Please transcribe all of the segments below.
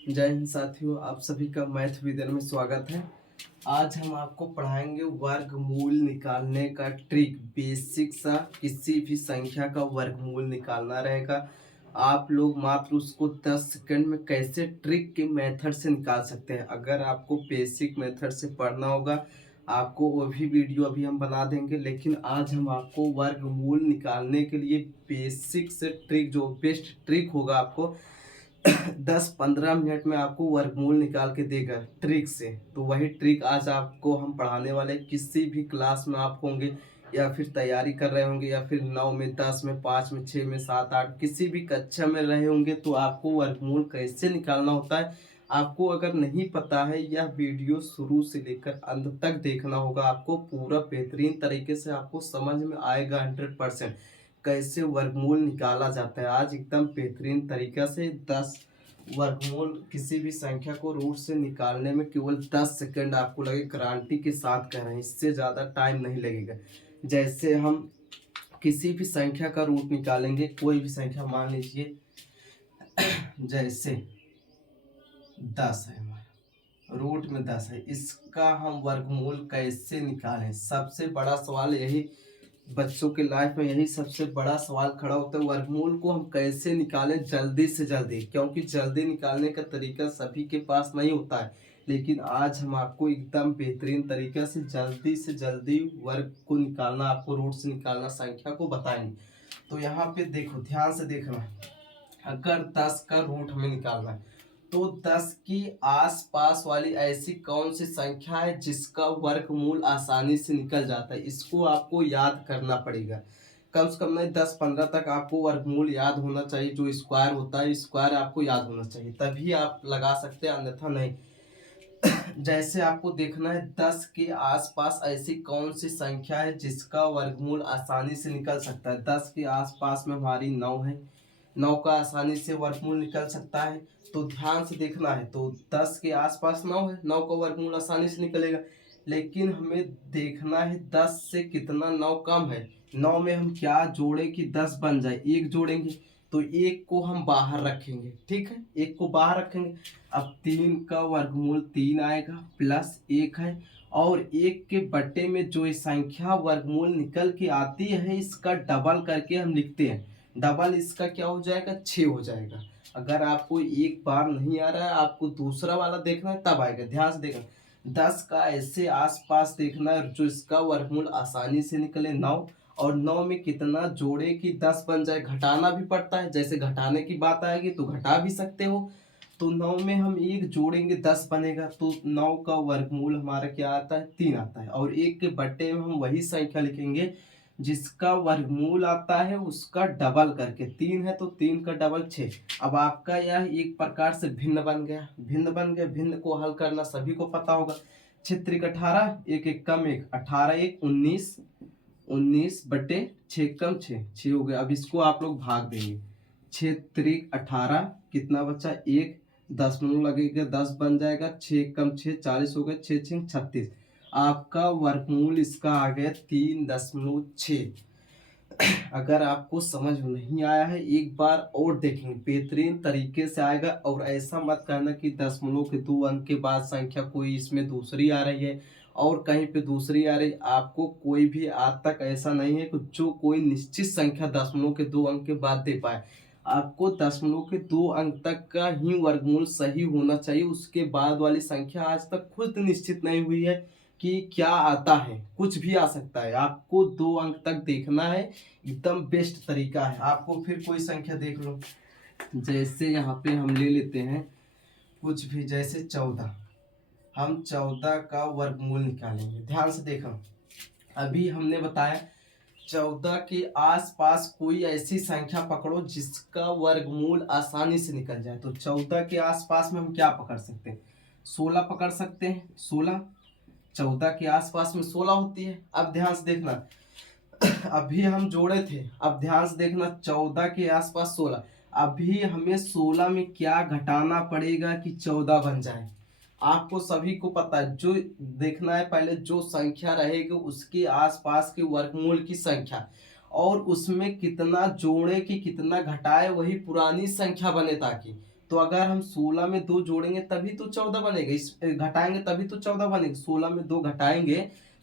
जय हिंद साथियों, आप सभी का मैथ विद्या में स्वागत है। आज हम आपको पढ़ाएंगे वर्गमूल निकालने का ट्रिक। बेसिक सा किसी भी संख्या का वर्गमूल निकालना रहेगा। आप लोग मात्र उसको 10 सेकंड में कैसे ट्रिक के मेथड से निकाल सकते हैं। अगर आपको बेसिक मेथड से पढ़ना होगा, आपको वो भी वीडियो अभी हम बना देंगे, लेकिन आज हम आपको वर्गमूल निकालने के लिए बेसिक से ट्रिक, जो बेस्ट ट्रिक होगा, आपको 10-15 मिनट में आपको वर्गमूल निकाल के देगा ट्रिक से। तो वही ट्रिक आज आपको हम पढ़ाने वाले। किसी भी क्लास में आप होंगे या फिर तैयारी कर रहे होंगे या फिर 9 में, 10 में, 5 में, 6 में, 7, 8 किसी भी कक्षा में रहे होंगे, तो आपको वर्गमूल कैसे निकालना होता है आपको अगर नहीं पता है, यह वीडियो शुरू से लेकर अंत तक देखना होगा। आपको पूरा बेहतरीन तरीके से आपको समझ में आएगा 100% कैसे वर्गमूल निकाला जाता है। आज एकदम बेहतरीन तरीका से 10 वर्गमूल किसी भी संख्या को रूट से निकालने में केवल 10 सेकंड आपको लगे, गारंटी के साथ कह रहे हैं, इससे ज़्यादा टाइम नहीं लगेगा। जैसे हम किसी भी संख्या का रूट निकालेंगे, कोई भी संख्या मान लीजिए जैसे 10 है, हमारा रूट में 10 है, इसका हम वर्गमूल कैसे निकालें। सबसे बड़ा सवाल यही, बच्चों के लाइफ में यही सबसे बड़ा सवाल खड़ा होता है, वर्गमूल को हम कैसे निकालें जल्दी से जल्दी। क्योंकि जल्दी निकालने का तरीका सभी के पास नहीं होता है, लेकिन आज हम आपको एकदम बेहतरीन तरीके से जल्दी वर्ग को निकालना, आपको रूट से निकालना संख्या को बताएंगे। तो यहाँ पे देखो, ध्यान से देखना। अगर 10 का रूट हमें निकालना है, तो 10 की आसपास वाली ऐसी कौन सी संख्या है जिसका वर्गमूल आसानी से निकल जाता है, इसको आपको याद करना पड़ेगा। कम से कम नहीं 10-15 तक आपको वर्गमूल याद होना चाहिए। जो स्क्वायर होता है, स्क्वायर आपको याद होना चाहिए, तभी आप लगा सकते हैं, अन्यथा नहीं। जैसे आपको देखना है 10 के आसपास ऐसी कौन सी संख्या है जिसका वर्गमूल आसानी से निकल सकता है। 10 के आसपास में हमारी 9 है, 9 का आसानी से वर्गमूल निकल सकता है। तो ध्यान से देखना है, तो 10 के आसपास 9 है, 9 का वर्गमूल आसानी से निकलेगा। लेकिन हमें देखना है 10 से कितना 9 कम है। 9 में हम क्या जोड़े कि 10 बन जाए, एक जोड़ेंगे, तो एक को हम बाहर रखेंगे, ठीक है, एक को बाहर रखेंगे। अब 3 का वर्गमूल 3 आएगा, प्लस 1 है, और 1 के बट्टे में जो ये संख्या वर्गमूल निकल के आती है, इसका डबल करके हम लिखते हैं। डबल इसका क्या हो जाएगा, 6 हो जाएगा। अगर आपको एक बार नहीं आ रहा है, आपको दूसरा वाला देखना है, तब आएगा। ध्यान से देखना, 10 का ऐसे आसपास देखना है जो इसका वर्गमूल आसानी से निकले 9, और 9 में कितना जोड़े कि 10 बन जाए। घटाना भी पड़ता है, जैसे घटाने की बात आएगी तो घटा भी सकते हो। तो 9 में हम एक जोड़ेंगे 10 बनेगा, तो 9 का वर्गमूल हमारा क्या आता है, 3 आता है। और एक के बट्टे में हम वही संख्या लिखेंगे जिसका वर्गमूल आता है उसका डबल करके। 3 है तो 3 का डबल 6। अब आपका यह एक प्रकार से भिन्न बन गया, भिन्न बन गया। भिन्न को हल करना सभी को पता होगा। 6 त्रिक 18, एक एक कम एक, 18 एक 19, 19 बटे 6 कम 6, 6 हो गया। अब इसको आप लोग भाग देंगे, 6 त्रिक 18, कितना बचा, 1, 10 लगेगा, 10 बन जाएगा, 6 कम 6 40 हो गए, 6 6 36। आपका वर्गमूल इसका आ गया 3.6। अगर आपको समझ में नहीं आया है, एक बार और देखेंगे, बेहतरीन तरीके से आएगा। और ऐसा मत कहना कि दशमलव के 2 अंक के बाद संख्या कोई इसमें दूसरी आ रही है और कहीं पे दूसरी आ रही। आपको कोई भी आज तक ऐसा नहीं है कि जो कोई निश्चित संख्या दशमलव के 2 अंक के बाद दे पाए। आपको दशमलव के 2 अंक तक का ही वर्गमूल सही होना चाहिए। उसके बाद वाली संख्या आज तक खुद निश्चित नहीं हुई है कि क्या आता है, कुछ भी आ सकता है। आपको 2 अंक तक देखना है, एकदम बेस्ट तरीका है। आपको फिर कोई संख्या देख लो, जैसे यहाँ पे हम ले लेते हैं कुछ भी, जैसे 14। हम 14 का वर्गमूल निकालेंगे। ध्यान से देखो, अभी हमने बताया 14 के आसपास कोई ऐसी संख्या पकड़ो जिसका वर्गमूल आसानी से निकल जाए। तो 14 के आसपास में हम क्या पकड़ सकते हैं, 16 पकड़ सकते हैं। 16, 14 के आसपास में 16 होती है। अब ध्यान से देखना, अभी हम जोड़े थे, अब ध्यान से देखना, 14 के आसपास 16। अभी हमें 16 में क्या घटाना पड़ेगा कि 14 बन जाए। आपको सभी को पता है, जो देखना है पहले जो संख्या रहेगी उसके आसपास के वर्गमूल की संख्या, और उसमें कितना जोड़े कि कितना घटाए, वही पुरानी संख्या बने। ताकि तो अगर हम 16 में 2 जोड़ेंगे तभी तो 14 बनेगा, इस घटाएंगे तभी तो 14 बनेगा, 16 में 2 घटाएंगे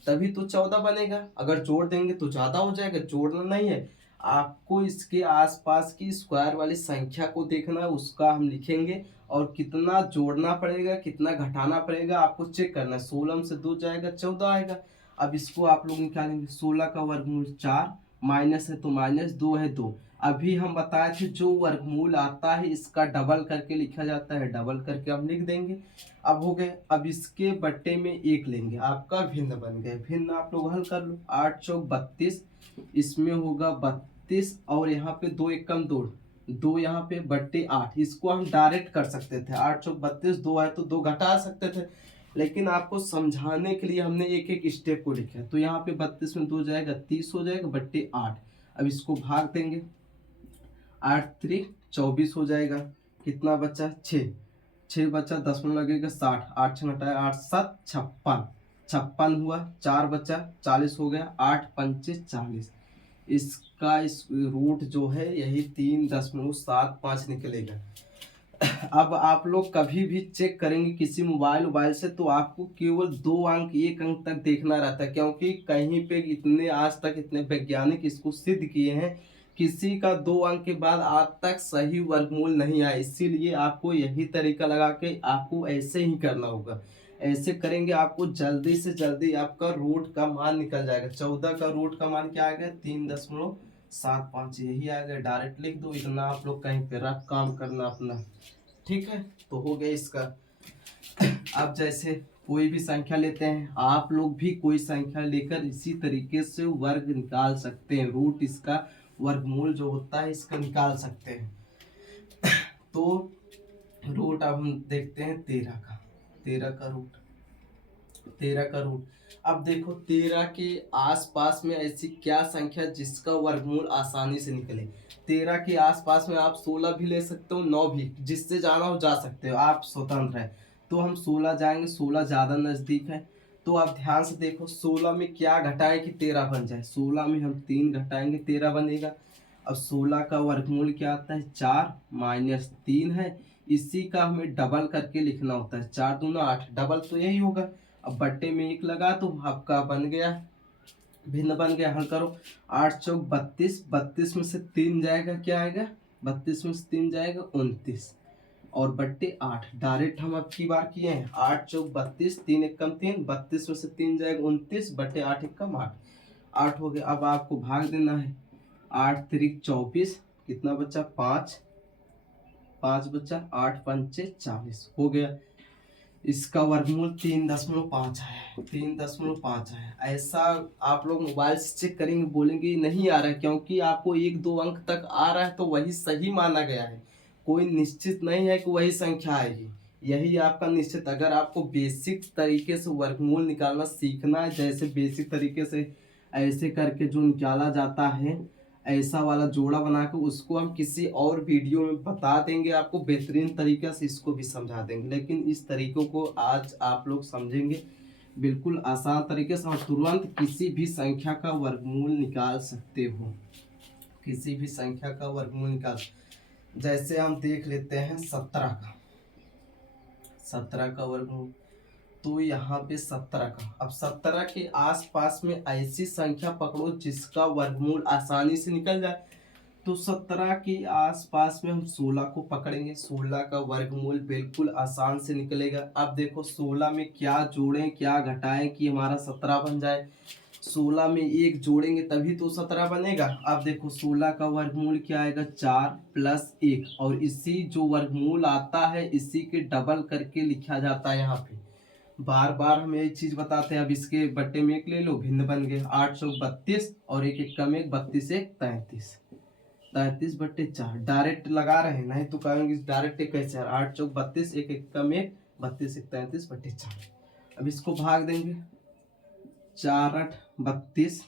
तभी तो 14 बनेगा। अगर जोड़ देंगे तो ज्यादा हो जाएगा, जोड़ना नहीं है, आपको इसके आसपास की स्क्वायर वाली संख्या को देखना है, उसका हम लिखेंगे और कितना जोड़ना पड़ेगा कितना घटाना पड़ेगा आपको चेक करना है। 16 में से 2 जाएगा 14 आएगा। अब इसको आप लोग निकालेंगे, 16 का वर्गमूल 4, माइनस है तो माइनस, 2 है 2। अभी हम बताए थे जो वर्गमूल आता है इसका डबल करके लिखा जाता है, डबल करके हम लिख देंगे। अब हो गए, अब इसके बट्टे में 1 लेंगे, आपका भिन्न बन गए। भिन्न आप लोग हल कर लो, 8 चौक 32, इसमें होगा 32 और यहाँ पे 2 एकम 2, 2 यहाँ पे बट्टे 8। इसको हम डायरेक्ट कर सकते थे, 8 चौक 32, 2 है तो 2 घटा सकते थे, लेकिन आपको समझाने के लिए हमने एक एक स्टेप को लिखा है। तो यहाँ पे 32 में 2 जाएगा 30 हो जाएगा बट्टे 8। अब इसको भाग देंगे, 8 त्रिक 24 हो जाएगा, कितना बचा 6, 6 बचा, 10 में लगेगा 60, 8 6 घटाया 8 7 56, 56 हुआ, 4 बचा 40 हो गया, 8 पंचे 40। इसका इस रूट जो है यही 3.75 निकलेगा। अब आप लोग कभी भी चेक करेंगे किसी मोबाइल से तो आपको केवल 2 अंक 1 अंक तक देखना रहता है, क्योंकि कहीं पे इतने आज तक इतने वैज्ञानिक इसको सिद्ध किए हैं, किसी का 2 अंक के बाद आज तक सही वर्गमूल नहीं आया। इसीलिए आपको यही तरीका लगा के आपको ऐसे ही करना होगा। ऐसे करेंगे आपको जल्दी से जल्दी आपका रूट का मान निकल जाएगा। 14 का रूट का मान क्या आ गया 3.75, यही आ गया, डायरेक्ट लिख दो, इतना आप लोग कहीं पे रफ काम करना अपना। ठीक है, तो हो गया इसका। अब जैसे कोई भी संख्या लेते हैं, आप लोग भी कोई संख्या लेकर इसी तरीके से वर्ग निकाल सकते हैं, रूट इसका वर्गमूल जो होता है इसका निकाल सकते हैं। तो रूट अब हम देखते हैं 13 का, 13 का रूट, 13 का रूट। अब देखो 13 के आसपास में ऐसी क्या संख्या जिसका वर्गमूल आसानी से निकले। 13 के आसपास में आप 16 भी ले सकते हो, 9 भी, जिससे जाना हो जा सकते हो, आप स्वतंत्र है। तो हम 16 जाएंगे, 16 ज्यादा नजदीक है। तो आप ध्यान से देखो 16 में क्या घटाएं कि 13 बन जाए। 16 में हम 3 घटाएंगे 13 बनेगा। अब 16 का वर्गमूल क्या आता है 4 माइनस 3 है, इसी का हमें डबल करके लिखना होता है, 4 दूना 8, डबल तो यही होगा। अब बट्टे में 1 लगा तो आपका बन गया, भिन्न बन गया। हल करो, 8 चौक 32, 32 में से 3 जाएगा क्या आएगा, 32 में से 3 जाएगा 29 और बट्टे 8। डायरेक्ट हम अब की बार किए हैं, 8 चौक 32, 3 एकम 3, 32 में से 3 जाएगा 29 बट्टे 8 एकम 8, 8 हो गया। अब आपको भाग देना है, 8 त्रिक 24, कितना बचा 5, 5 बचा, 8 पंचे 40 हो गया। इसका वर्गमूल 3.5 है, 3.5 है। ऐसा आप लोग मोबाइल से चेक करेंगे, बोलेंगे नहीं आ रहा है, क्योंकि आपको 1-2 अंक तक आ रहा है तो वही सही माना गया है, कोई निश्चित नहीं है कि वही संख्या आएगी, यही आपका निश्चित। अगर आपको बेसिक तरीके से वर्गमूल निकालना सीखना है, जैसे बेसिक तरीके से ऐसे करके जो निकाला जाता है, ऐसा वाला जोड़ा बना के, उसको हम किसी और वीडियो में बता देंगे आपको, बेहतरीन तरीके से इसको भी समझा देंगे। लेकिन इस तरीकों को आज आप लोग समझेंगे बिल्कुल आसान तरीके से, और तुरंत किसी भी संख्या का वर्गमूल निकाल सकते हो, किसी भी संख्या का वर्गमूल निकाल। जैसे हम देख लेते हैं 17 का, 17 का वर्गमूल, तो यहाँ पे 17 का, अब 17 के आसपास में ऐसी संख्या पकड़ो जिसका वर्गमूल आसानी से निकल जाए। तो 17 के आसपास में हम 16 को पकड़ेंगे, 16 का वर्गमूल बिल्कुल आसान से निकलेगा। अब देखो 16 में क्या जोड़ें क्या घटाएं कि हमारा 17 बन जाए। 16 में 1 जोड़ेंगे तभी तो 17 बनेगा। अब देखो 16 का वर्गमूल क्या आएगा 4 प्लस 1, और इसी जो वर्गमूल आता है इसी के डबल करके लिखा जाता है। यहाँ पे बार बार हम यही चीज बताते हैं। अब इसके बट्टे में 1 ले लो, भिन्न बन गए, 8 चौक 32 और 1 एक कम 1, 32 1 33, 33 बट्टे 4, डायरेक्ट लगा रहे हैं, नहीं तो कहेंगे डायरेक्ट कैसे, 8 चौक 32, 1 एक कम 1, 32 1 33 बट्टे 4। अब इसको भाग देंगे, 4 8 32,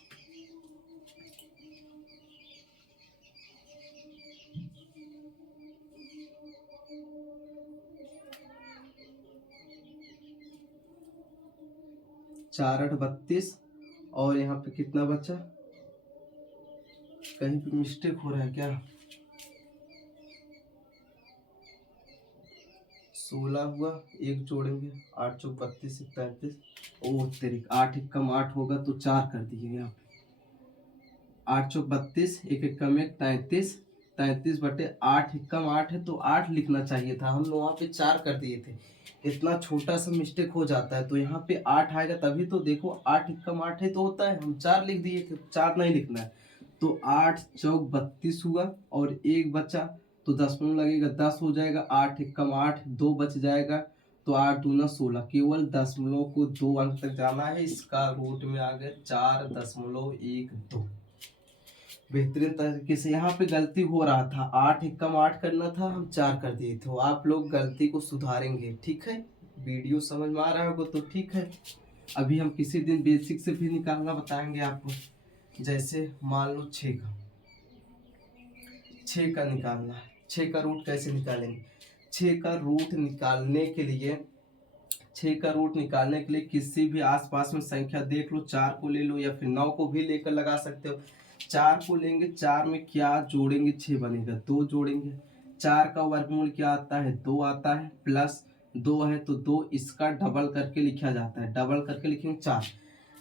चार 8 32, और यहाँ पे कितना बचा, कहीं पे मिस्टेक हो रहा है क्या, 16 हुआ, एक जोड़ेंगे 8 चौक 32 33। ओ तेरी 8 एकम 8 होगा तो 4 कर दिए यहाँ पे। 8 चौक 32, एक एकम एक 33, 33 बटे 8 एकम 8 है तो 8 लिखना चाहिए था, हम वहाँ पे 4 कर दिए थे। इतना छोटा सा मिस्टेक हो जाता है, तो यहाँ पे 8 आएगा तभी तो। देखो 8 एकम 8 है तो होता है, हम 4 लिख दिए थे, 4 नहीं लिखना है। तो 8 चौक 32 हुआ और एक बचा तो दशमलव लगेगा, 10 हो जाएगा। 8 एकम 8, 2 बच जाएगा तो 8 दूना 16। केवल दशमलव को 2 अंक तक जाना है। इसका रूट में आ गया 4.12। बेहतरीन तरीके से। यहाँ पे गलती हो रहा था, 8 एकम 8 करना था, हम 4 कर दिए थे। आप लोग गलती को सुधारेंगे, ठीक है। वीडियो समझ में आ रहा होगा तो ठीक है। अभी हम किसी दिन बेसिक से भी निकालना बताएंगे आपको। जैसे मान लो 6 का निकालना है। 6 का रूट कैसे निकालेंगे? 6 का रूट निकालने के लिए 6 का रूट निकालने के लिए किसी भी आसपास में संख्या देख लो, 4 को ले लो या फिर 9 को भी लेकर लगा सकते हो। 4 को लेंगे, 4 में क्या जोड़ेंगे? 6 बनेगा, 2 जोड़ेंगे। 4 का वर्गमूल क्या आता है? 2 आता है, प्लस 2 है तो 2 इसका डबल करके लिखा जाता है, डबल करके लिखेंगे 4।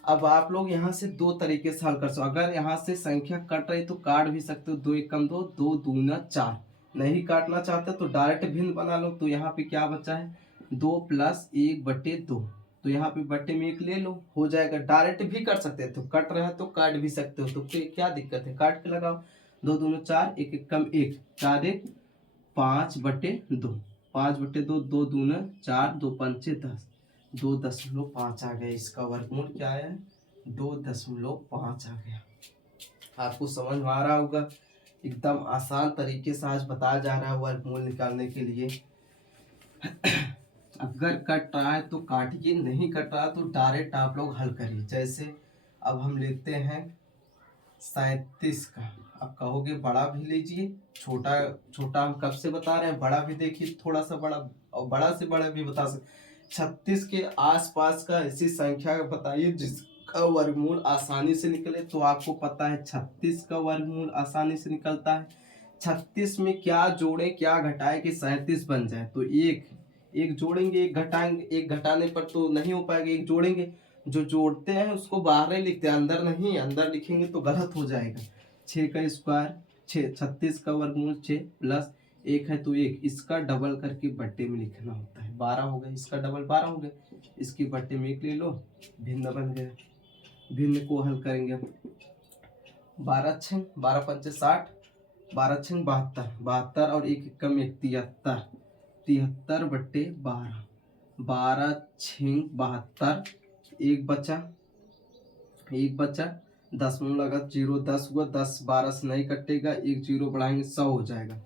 अब आप लोग यहाँ से दो तरीके से हल कर सकते हो। अगर यहाँ से संख्या कट रही तो काट भी सकते हो, 2 एकम 2, 2 दूना 4। नहीं काटना चाहते तो डायरेक्ट भिन्न बना लो। तो यहाँ पे क्या बचा है? 2 प्लस 1/2। तो यहाँ पे बट्टे में 1 ले लो, हो जाएगा। डायरेक्ट भी कर सकते हो, तो कट रहा है तो काट भी सकते हो, तो क्या दिक्कत है? काट के लगाओ। 2 दूना 4, 1 एकम 1, 4 1 5/2, 5/2, 2 दूना 4, 2 पंचे 10, 2.5 आ गया। इसका वर्गमूल क्या है? 2.5 आ गया। आपको समझ में आ रहा होगा। एकदम आसान तरीके से आज बताया जा रहा है वर्गमूल निकालने के लिए। अगर कट रहा है तो काटिए, नहीं कट रहा तो डायरेक्ट आप लोग हल करिए। जैसे अब हम लेते हैं 37 का। अब कहोगे बड़ा भी लीजिए, छोटा छोटा हम कब से बता रहे हैं, बड़ा भी देखिए, थोड़ा सा बड़ा, और बड़ा से बड़ा भी बता सकते। 36 के आसपास का ऐसी संख्या बताइए जिसका वर्गमूल आसानी से निकले। तो आपको पता है 36 का वर्गमूल आसानी से निकलता है। 36 में क्या जोड़े क्या घटाए कि 37 बन जाए? तो एक जोड़ेंगे, एक घटाएंगे। एक घटाने पर तो नहीं हो पाएगा, एक जोड़ेंगे। जो जोड़ते हैं उसको बाहर ही लिखते हैं, अंदर नहीं। अंदर लिखेंगे तो गलत हो जाएगा। 6 का स्क्वायर 6, 36 का वर्गमूल 6 प्लस 1 है तो 1, इसका डबल करके बट्टे में लिखना होता है। 12 हो गया, इसका डबल 12 हो गया, इसकी बट्टे में 1 ले लो, भिन्न बन गया। भिन्न को हल करेंगे अब। 12 6 12 पंचे 60, 12 6 72, 72 और 1 एकम 1 73, 73/12, 12 6 72, एक बचा, दशमलव लगा 0, 10 हुआ, 10 12 से नहीं कटेगा, एक 0 बढ़ाएंगे 100 हो जाएगा।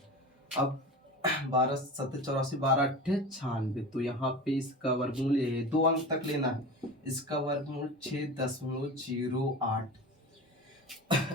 अब 12 7 84, 12 8 96। तो यहाँ पे इसका वर्गमूल ये है, 2 अंक तक लेना है। इसका वर्गमूल 6.08।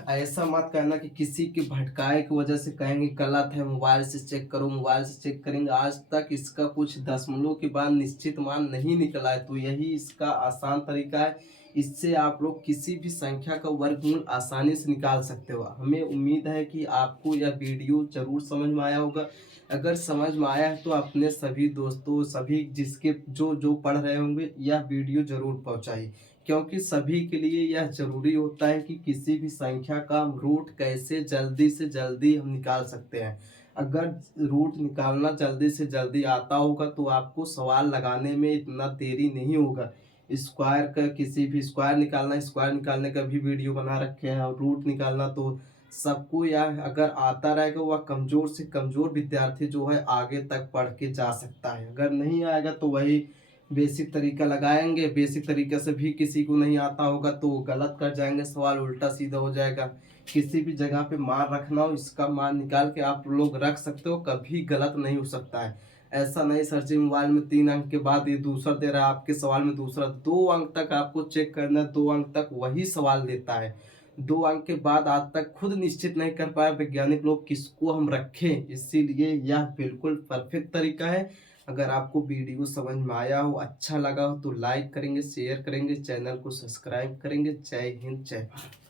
ऐसा मत कहना कि किसी के भटकाए की वजह से कहेंगे गलत है, मोबाइल से चेक करो। मोबाइल से चेक करेंगे, आज तक इसका कुछ दशमलव के बाद निश्चित मान नहीं निकला है। तो यही इसका आसान तरीका है, इससे आप लोग किसी भी संख्या का वर्गमूल आसानी से निकाल सकते हो। हमें उम्मीद है कि आपको यह वीडियो जरूर समझ में आया होगा। अगर समझ में आया है तो अपने सभी दोस्तों, सभी जिसके जो जो पढ़ रहे होंगे, यह वीडियो जरूर पहुंचाइए, क्योंकि सभी के लिए यह जरूरी होता है कि किसी भी संख्या का रूट कैसे जल्दी से जल्दी हम निकाल सकते हैं। अगर रूट निकालना जल्दी से जल्दी आता होगा तो आपको सवाल लगाने में इतना देरी नहीं होगा। स्क्वायर का, किसी भी स्क्वायर निकालना, स्क्वायर निकालने का भी वीडियो बना रखे हैं। और रूट निकालना तो सबको यह अगर आता रहेगा, वह कमजोर से कमजोर विद्यार्थी जो है आगे तक पढ़ के जा सकता है। अगर नहीं आएगा तो वही बेसिक तरीका लगाएंगे, बेसिक तरीके से भी किसी को नहीं आता होगा तो गलत कर जाएंगे, सवाल उल्टा सीधा हो जाएगा। किसी भी जगह पे मान रखना हो, इसका मान निकाल के आप लोग रख सकते हो, कभी गलत नहीं हो सकता है। ऐसा नहीं सर जी मोबाइल में 3 अंक के बाद ये दूसरा दे रहा है, आपके सवाल में दूसरा। 2 अंक तक आपको चेक करना है, 2 अंक तक वही सवाल देता है। 2 अंक के बाद आज तक खुद निश्चित नहीं कर पाए वैज्ञानिक लोग किसको हम रखें, इसीलिए यह बिल्कुल परफेक्ट तरीका है। अगर आपको वीडियो समझ में आया हो, अच्छा लगा हो तो लाइक करेंगे, शेयर करेंगे, चैनल को सब्सक्राइब करेंगे। जय हिंद, जय भारत।